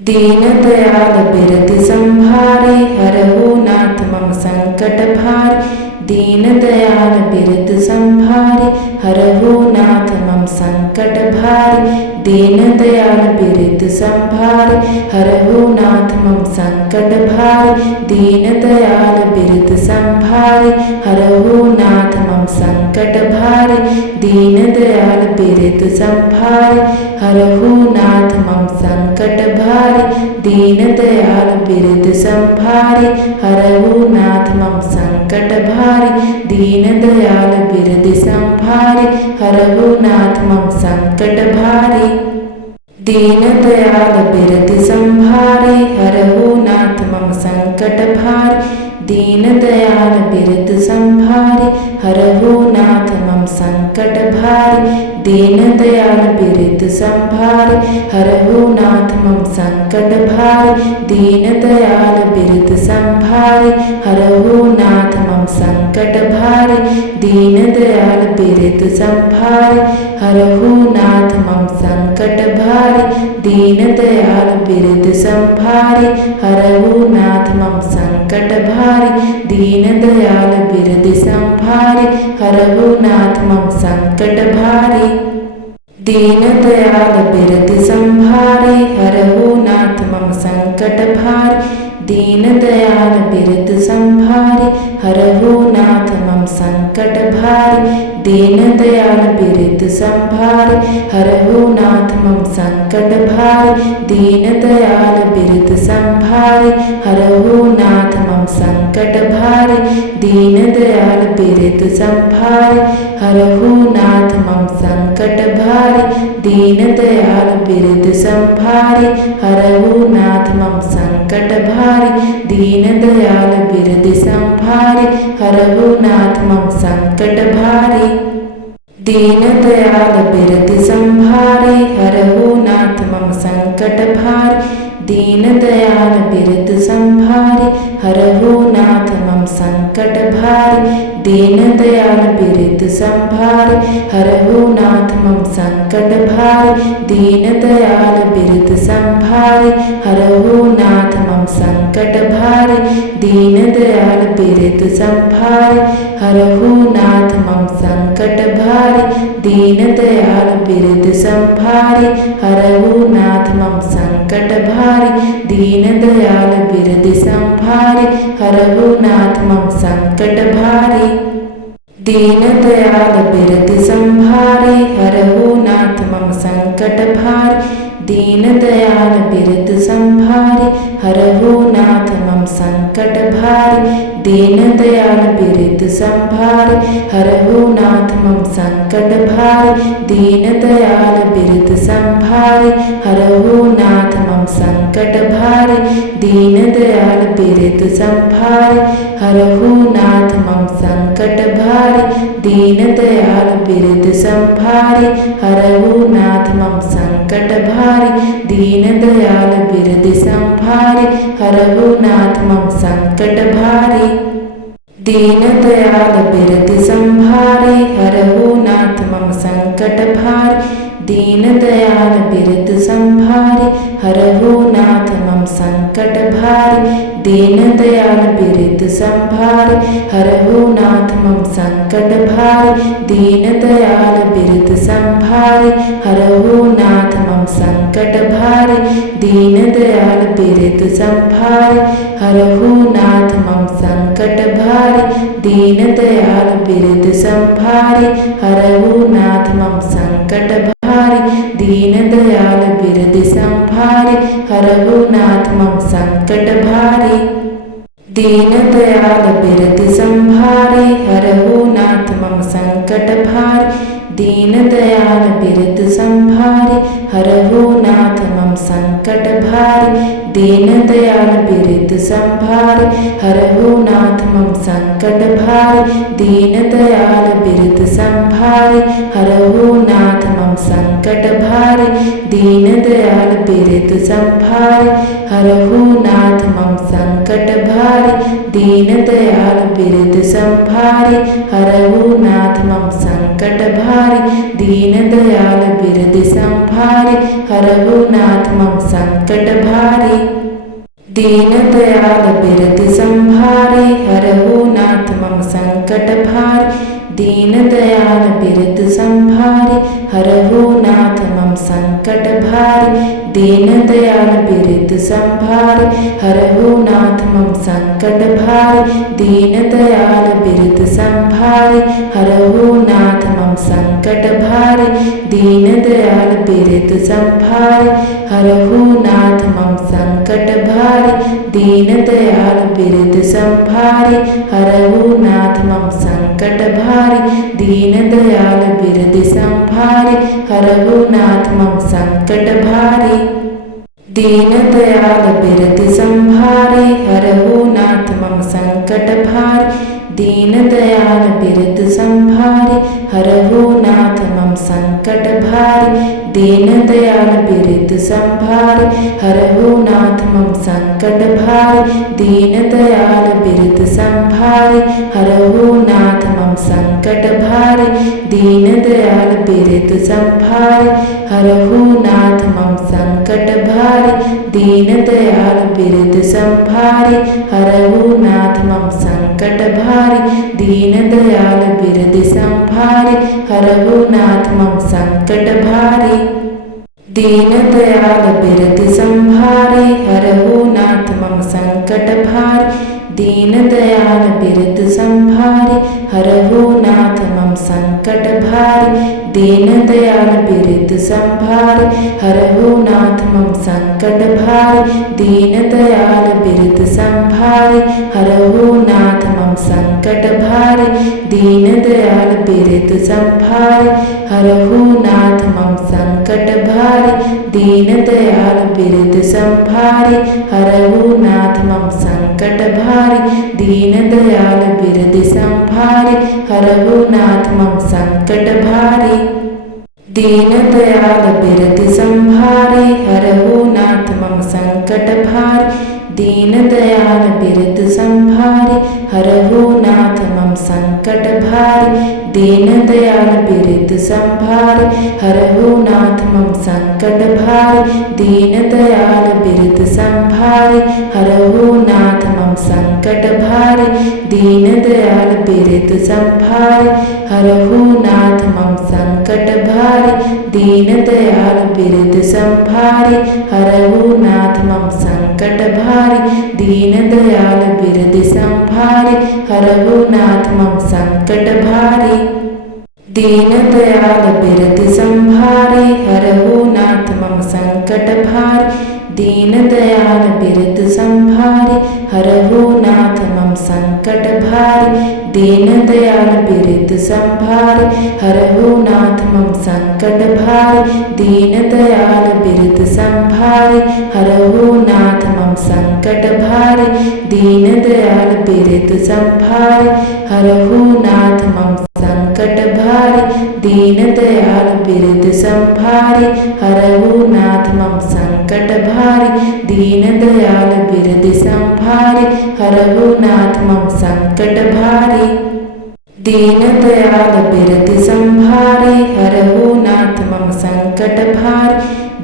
दीन दयाल बिरति संभारे, हरहु नाथ मम संकट भारे। दीन दयाल बिरति संभारे, हरहु नाथ मम संकट भारे। दीन दयाल बिरति संभारे, हरहु नाथ मम संकट भारे। दीन दयाल बिरति संभारे, हरहु नाथ मम संकट भारे। दीन दयाल बिरति संभारे, हरहु नाथ मम संकट भारे। दीन दयाल बिरति संभारे, हरहु नाथ मम संकट भारे। दीन दयाल बिरति संभारे, हरहु नाथ मम संकट भारे। दीन दयाल बिरति संभारे, हरहु नाथ मम संकट भारे। दीन दयाल बिरति संभारे, हरहु नाथ मम संकट भारे। दीन दयाल बिरति संभारे, हरहु नाथ मम संकट भारे। दीन दयाल बिरति संभारे, हरहु नाथ मम संकट भारे। दीन दयाल बिरति संभारे, हरहु नाथ मम संकट भारे। दीन दयाल बिरति संभारे, हरहु नाथ मम संकट भारे। दीन दयाल बिरति संभारे, हरहु नाथ मम संकट भारे। दीन दयाल बिरति संभारे, हरहु नाथ मम संकट भारे। दीन दयाल बिरति संभारे, हरहु नाथ मम संकट भारे। दीन दयाल बिरति संभारे, हरहु नाथ मम संकट भारे। दीन दयाल बिरति संभारे, हरहु नाथ मम संकट भारे। दीन दयाल बिरति संभारे, हरहु नाथ मम संकट भारे। दीन दयाल बिरति संभारे, हरहु नाथ मम संकट भारे। दीन दयाल बिरति संभारे, हरहु नाथ मम संकट भारे। दीन दयाल बिरति संभारे, हरहु नाथ मम संकट भारे। दीन दयाल बिरति संभारे, हरहु नाथ मम संकट भारे। दीन दयाल बिरति संभारे, हरहु नाथ मम संकट भारे। दीन दयाल बिरति संभारे, हरहु नाथ मम संकट भारे। दीन दयाल बिरति संभारे, हरहु नाथ मम संकट भारे। दीन दयाल बिरति संभारे, हरहु नाथ मम संकट भारे। दीन दयाल बिरति संभारे, हरहु नाथ मम संकट भारे। दीन दयाल बिरति संभारे, हरहु नाथ मम संकट भारे। दीन दयाल बिरति संभारे, हरहु नाथ मम संकट भारे। दीन दयाल बिरति संभारे, हरहु नाथ मम संकट भारे। दीन दयाल बिरति संभारे, हरहु नाथ मम संकट भारे। दीन दयाल बिरति संभारे, हरहु नाथ मम संकट भारे। दीन दयाल बिरति संभारे, हरहु नाथ मम संकट भारे। दीन दयाल बिरति संभारे, हरहु नाथ मम संकट भारे। दीन दयाल बिरति संभारे, हरहु नाथ मम संकट भारे। दीन दयाल बिरति संभारे, हरहु नाथ मम संकट भारे। दीन दयाल बिरति संभारे, हरहु नाथ मम संकट भारे। दीन दयाल बिरति संभारे, हरहु नाथ मम संकट भारे। दीन दयाल बिरति संभारे, हरहु नाथ मम संकट भारे। दीन दयाल बिरति संभारे, हरहु नाथ मम संकट भारे। दीन दयाल बिरति संभारे, हरहु नाथ मम संकट भारे। दीन दयाल बिरति संभारे, हरहु नाथ मम संकट भारे। दीन दयाल बिरति संभारे, हरहु नाथ मम संकट भारे। दीन दयाल बिरति संभारे, हरहु नाथ मम संकट भारे। दीन दयाल बिरति संभारे, हरहु नाथ मम संकट भारे। दीन दयाल बिरति संभारे, हरहु नाथ मम संकट भारे। दीन दयाल बिरति संभारे, हरहु नाथ मम संकट भारे। दीन दयाल बिरति संभारे, हरहु नाथ मम संकट भारी। दीन दयाल बिरति संभारे हरहु नाथ मम संकट भारी। दीन दयाल बिरति संभारे हरहु नाथ मम संकट भारी। दीन दयाल बिरति संभारे हरहु नाथ मम संकट भारी। दीन दयाल बिरति संभारे हरहु नाथ मम संकट भारी। दीन दयाल बिरति संभारे हरहु नाथ मम संकट भारी। दीन दयाल बिरति संभारे हरहु नाथ मम संकट भारी। दीन दयाल बिरति संभारे हरहु नाथ मम संकट भारी। दीन दयाल बिरति संभारे हरहु नाथ मम संकट भारी। दीन दयाल बिरति संभारे हरहु नाथ मम संकट भारी। दीन दयाल बिरति संभारे हरहु नाथ मम संकट भारी। दीन दयाल बिरति संभारे हरहु नाथ मम संकट भारी। दीन दयाल बिरति संभारे हरहु नाथ मम संकट भारी। दीन दयाल बिरति संभारे हरहु नाथ मम संकट भारी। दीन दयाल बिरति संभारे हरहु नाथ मम संकट भारी। दीन दयाल बिरति संभारे हरहु नाथ मम संकट भारी। दीन दयाल बिरति संभारे हरहु नाथ मम संकट भारी। दीन दयाल बिरति संभारे हरहु नाथ मम संकट भारी। दीन दयाल बिरति संभारे हरहु नाथ मम संकट भारी। दीन दयाल बिरति संभारे हरहु नाथ मम संकट भारी। दीन दयाल बिरति संभारे हरहु नाथ मम संकट भारी। दीन दयाल बिरति संभारे हरहु नाथ मम संकट भारी। दीन दयाल बिरति संभारे हरहु नाथ मम संकट भारी। दीन दयाल बिरति संभारे हरहु नाथ मम संकट भारी। दीन दयाल बिरति संभारे हरहु नाथ मम संकट भारी। दीन दयाल बिरति संभारे हरहु नाथ मम संकट भारी। दीन दयाल बिरति संभारे हरहु नाथ मम संकट भारी। दीन दयाल बिरति संभारे हरहु नाथ मम संकट भारी। दीन दयाल बिरति संभारे हरहु नाथ मम संकट भारी। दीन दयाल बिरति संभारे हरहु नाथ मम संकट भारी। दीन दयाल बिरति संभारे हरहु नाथ मम संकट भारी। दीन दयाल बिरति संभारे हरहु नाथ मम संकट भारी। दीन दयाल बिरति संभारे हरहु नाथ मम संकट भारी। दीन दयाल बिरति संभारे हरहु नाथ मम संकट भारी। दीन दयाल बिरति संभारे हरहु नाथ मम संकट भारी। दीन दयाल बिरति संभारे हरहु नाथ मम संकट भारी। दीन दयाल बिरति संभारे हरहु नाथ मम संकट भारी।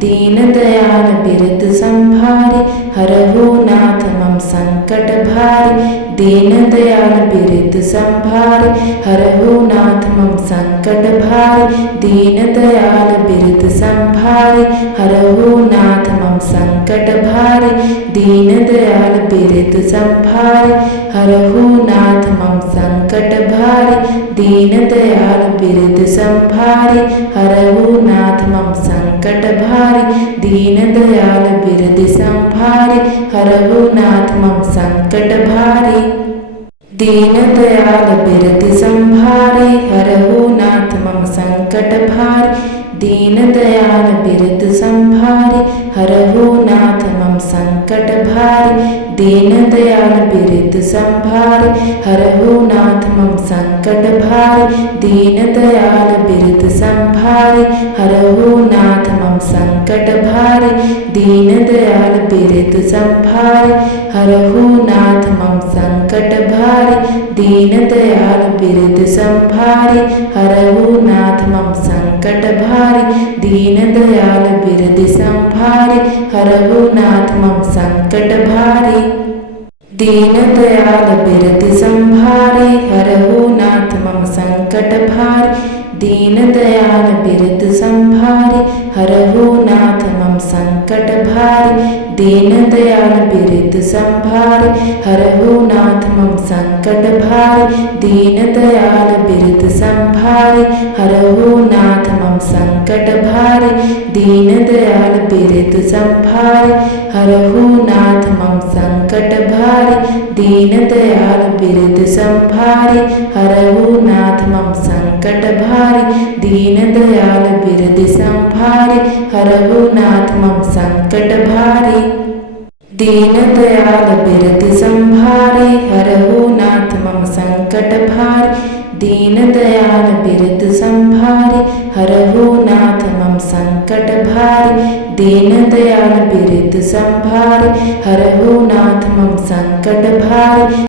दीन दयाल बिरति संभारे हरहु नाथ मम संकट भारी। दीन दयाल बिरति संभारे हरहु नाथ मम संकट भारी। दीन दयाल बिरति संभारे हरहु नाथ मम संकट भारी। दीन दयाल बिरति संभारे हरहु नाथ मम संकट भारी। दीन दयाल बिरति संभारे हरहु नाथ मम संकट भारी। दीन दयाल बिरति संभारे हरहु नाथ मम संकट भारी। दीन दयाल बिरति संभारे हरहु नाथ मम संकट भारी। दीन दयाल बिरति संभारे हरहु नाथ मम संकट भारी। दीन दयाल बिरद संभारे हरहु नाथ मम संकट भारे दीन दयाल बिरद संभारे हरहु नाथ मम संकट भारे दीन दयाल बिरद संभारे हरहु नाथ मम संकट भारे दीन दयाल बिरद संभारे हरहु नाथ मम संकट भारे दीन दयाल बिरद संभारे हरहु नाथ मम संकट भारे दीन दयाल बिरद संभारे हरहु नाथ मम संकट भारे दीन दयाल बिरद संभारे हरहु नाथ मम संकट भारे दीन दयाल बिरद संभारे हरहु नाथ मम संकट भारे दीन दयाल बिरद संभारे हरहु नाथ मम संकट भारे दीन दयाल बिरद संभारे हरहु नाथ मम संकट भारे दीन दयाल बिरद संभारे हरहु नाथ मम संकट भारे दीन दयाल बिरद संभारे हरहु नाथ मम संकट भारे दीन दयाल बिरद संभारे हरहु नाथ मम संकट भारे दीन दयाल बिरद संभारे हरहु नाथ मम संकट भारे दीन दयाल बिरद संभारे हरहु नाथ मम संकट भारे